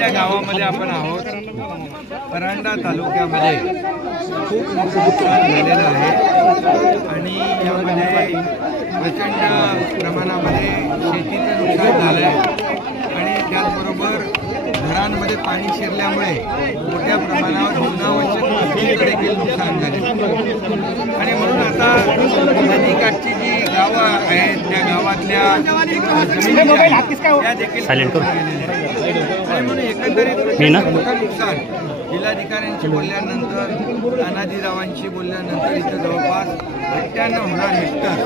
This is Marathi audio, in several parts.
ज्या गावामध्ये आपण आहोत, परांडा तालुक्यामध्ये खूप मोठं नुकसान झालेलं आहे आणि यामध्ये प्रचंड प्रमाणामध्ये शेतीचं नुकसान झालं आहे आणि त्याचबरोबर घरांमध्ये पाणी शिरल्यामुळे मोठ्या प्रमाणावर जीवनावश्यक वस्तूंचं देखील नुकसान झाले आणि म्हणून आता नदीकाठची जी गावं आहेत त्या गावातल्या त्या देखील आणि म्हणून एकंदरीत मोठं नुकसान जिल्हाधिकाऱ्यांशी बोलल्यानंतर तानाजीरावांशी बोलल्यानंतर इथं जवळपास 98,000 हेक्टर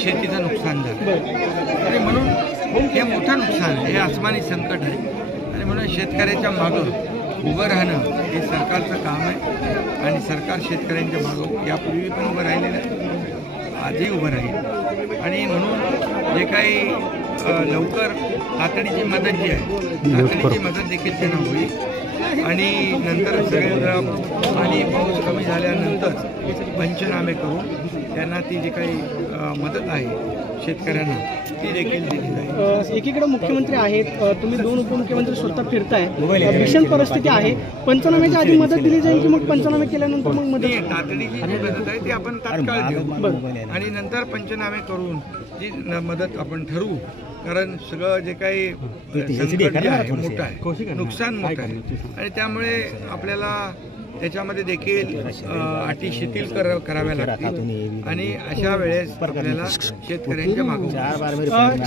शेतीचं नुकसान झालं आणि म्हणून हे मोठं नुकसान आहे, हे आसमानी संकट आहे आणि म्हणून शेतकऱ्याच्या मागं उभं राहणं हे सरकारचं काम आहे आणि सरकार शेतकऱ्यांच्या मागं यापूर्वी पण उभं राहिलेलं आहे, आजही उभं राहील आणि म्हणून जे काही लवकर तातडीची मदत जी आहे तातडीची मदत देखील त्यांना होईल आणि नंतर सगळं पाणी पाऊस कमी झाल्यानंतर पंचनामे करून त्यांना ती जी काही मदत आहे शेतकऱ्यांना ती देखील दिली जाईल। एकीकडे मुख्यमंत्री आहेत, तुम्ही 2 उपमुख्यमंत्री स्वतः फिरताय, भीषण परिस्थिती आहे, पंचनाम्याच्या आधी मदत दिली जाईल की मग पंचनामे केल्यानंतर मग मदत? तातडीची जी मदत आहे ती आपण तात्काळ देऊ आणि नंतर पंचनामे करून जी मदत आपण ठरवू, कारण सगळं जे काही संकट जे आहे मोठं आहे, नुकसान मोठं आहे आणि त्यामुळे आपल्याला त्याच्यामध्ये देखील अटी शिथिल कराव्या लागतील आणि अशा वेळेस आपल्याला शेतकऱ्यांच्या मागं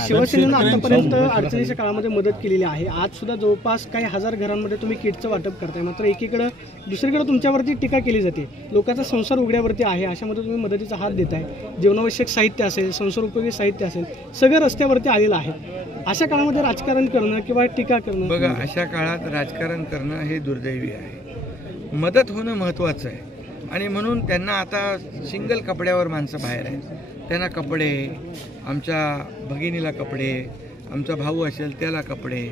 शिवसेनेनं आतापर्यंत अडचणीच्या काळामध्ये मदत केलेली आहे। आज सुद्धा जवळपास काही हजार घरांमध्ये तुम्ही किटचं वाटप करताय, मात्र एकीकडे दुसरीकडे तुमच्यावरती टीका केली जाते, लोकांचा संसार उघड्यावरती आहे, अशामध्ये तुम्ही मदतीचा हात देताय, जीवनावश्यक साहित्य असेल, संसार उपयोगी साहित्य असेल, सगळं रस्त्यावरती आलेलं आहे। अशा काळामध्ये राजकारण करणं किंवा टीका करणं, बघा अशा काळात राजकारण करणं हे दुर्दैवी आहे, मदत होणं महत्त्वाचं आहे आणि म्हणून त्यांना आता सिंगल कपड्यावर माणसं बाहेर आहेत, त्यांना कपडे, आमच्या भगिनीला कपडे, आमचा भाऊ असेल त्याला कपडे,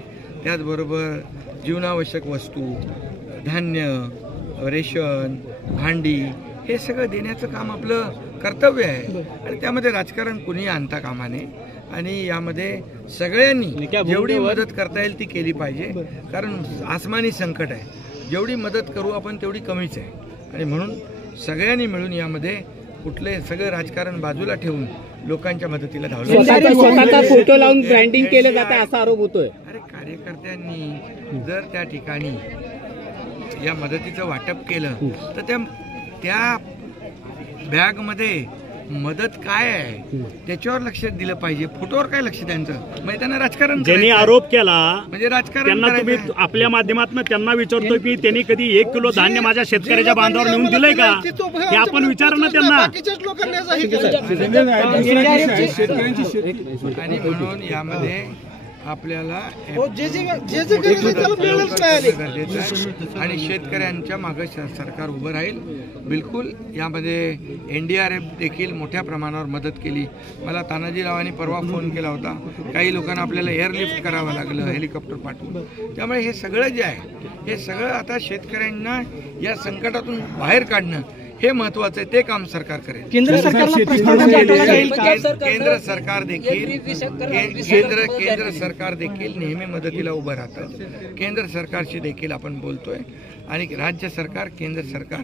त्याचबरोबर जीवनावश्यक वस्तू, धान्य, रेशन, भांडी हे सगळं देण्याचं काम आपलं कर्तव्य आहे आणि त्यामध्ये राजकारण कुणी आणता कामा नये आणि यामध्ये सगळ्यांनी जेवढी मदत करता येईल ती केली पाहिजे, कारण आसमानी संकट आहे, जेवढी मदत करू आपण तेवढी कमीच आहे आणि म्हणून सगळ्यांनी मिळून यामध्ये कुठले सगळं राजकारण बाजूला ठेवून लोकांच्या मदतीला धावलं। स्वतःचा फोटो लावून ब्रँडिंग केलं जातं असा आरोप होतोय। अरे कार्यकर्त्यांनी जर त्या ठिकाणी या मदतीचं वाटप केलं तर त्या बॅगमध्ये मदत काय आहे त्याच्यावर लक्ष दिलं पाहिजे, फोटोवर काय लक्ष द्यायचं, म्हणजे त्यांना राजकारण ज्यांनी आरोप केला म्हणजे राजकारण त्यांना तुम्ही आपल्या माध्यमातून त्यांना विचारतो की त्यांनी कधी 1 किलो धान्य माझ्या शेतकऱ्याच्या बांधावर नेऊन दिलंय का, हे आपण विचार ना त्यांना। आणि म्हणून यामध्ये आपल्याला आणि शेतकऱ्यांच्या मागे सरकार उभं राहील बिलकुल। यामध्ये NDRF देखील मोठ्या प्रमाणावर मदत केली, मला तानाजीरावांनी परवा फोन केला होता, काही लोकांना आपल्याला एअरलिफ्ट करावं लागलं, हेलिकॉप्टर पाठवून, त्यामुळे हे सगळं जे आहे हे सगळं आता शेतकऱ्यांना या संकटातून बाहेर काढणं हे महत्वाचं आहे, ते काम सरकार करेल। केंद्र सरकार देखील नेहमी मदतीला उभं राहतं, केंद्र सरकारशी देखील आपण बोलतोय आणि राज्य सरकार केंद्र सरकार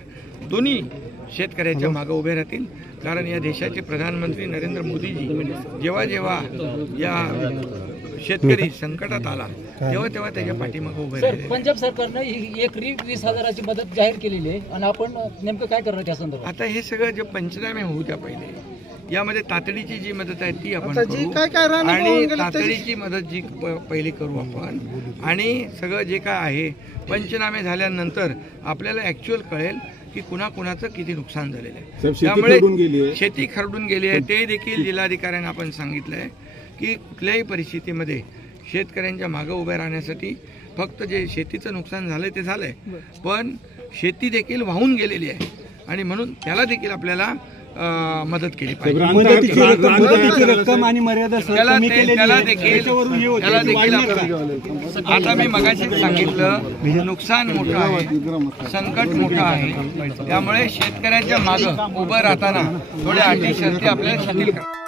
दोन्ही शेतकऱ्याच्या मागे उभे राहतील, कारण या देशाचे प्रधानमंत्री नरेंद्र मोदीजी जेव्हा जेव्हा या शेतकरी संकटात आला तेव्हा त्याच्या पाठीमागे उभे राहिले। पंजाब सरकारनं एकरी 20,000ची मदत जाहीर केलेली आहे आणि आपण नेमकं काय करणार त्या संदर्भात? आता हे सगळं जे पंचनामे होऊ द्या पहिले, यामध्ये तातडीची जी मदत आहे ती आपण करू आणि तातडीची मदत जी पहिली करू आपण आणि सगळं जे काय आहे पंचनामे झाल्यानंतर आपल्याला ॲक्च्युअल कळेल की कुणाकुणाचं किती नुकसान झालेलं आहे। त्यामुळे शेती खरडून गेली आहे, ते देखील जिल्हाधिकाऱ्यांना आपण सांगितलं आहे की कुठल्याही परिस्थितीमध्ये शेतकऱ्यांच्या मागे उभे राहण्यासाठी फक्त जे शेतीचं नुकसान झालंय ते झालंय, पण शेती देखील वाहून गेलेली आहे आणि म्हणून त्याला देखील आपल्याला मदत केली पाहिजे। आता मी मगाशीच सांगितलं नुकसान मोठं आहे, संकट मोठं आहे, त्यामुळे शेतकऱ्यांच्या मागे उभं राहताना थोड्या अटी शर्ती आपल्याला शिथिल करा।